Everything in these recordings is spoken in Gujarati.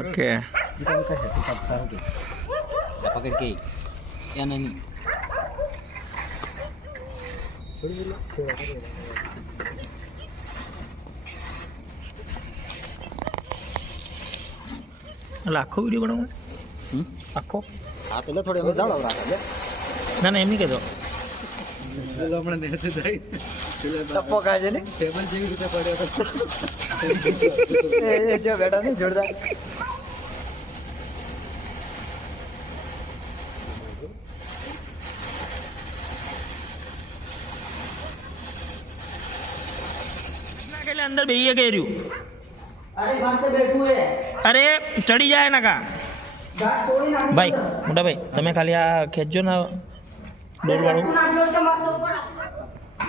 ओके पकड़ के या नहीं आखो वीडियो बनाओ आखो हाँ पहले थोड़े में जाओ ना ना एम नहीं कह दो टप्पो का है ने टेबल જેવી રીતે પડ્યો એ જો બેઠા ને જોરદાર के अंदर बेहिए कह रही हूँ अरे मस्त बैठू है अरे चढ़ी जाए ना का भाई मोटा भाई તમે ખાલી આ ખેંચજો ને ડોલ વાળું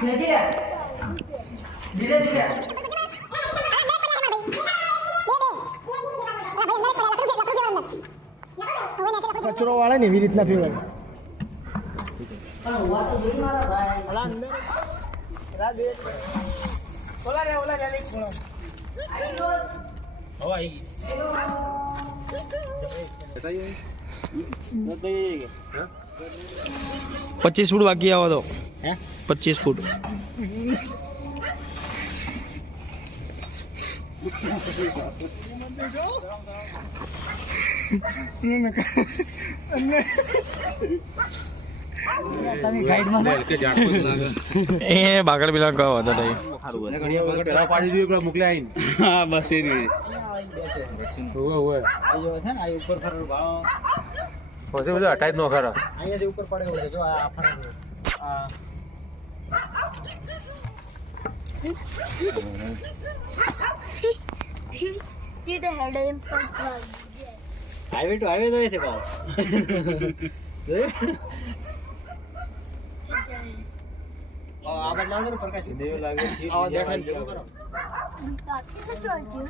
ધીરે ધીરે કચરો વાળે ને એવી રીતના ફેરવાય હવા આવી 25 ફૂટ બાકી આવો તો 25 ફૂટ એ બાગડ પેલા કહો હતો તઈ પાડી દીધું એકલા મોકલ્યા આઈને હા બસ એ રીતે ઓવે આયો છે ને આ ઉપર ફરર ભાવ પછી બધું હટાઈ જ નો ખરા અહીંયાથી ઉપર પડ્યો છે જો આ ફરર આ सीधे हेड इम्पल्स हाईवे टू हाईवे गए थे बात आ बदला दो प्रकाश देव लागे आ देखा करो काफी से चलती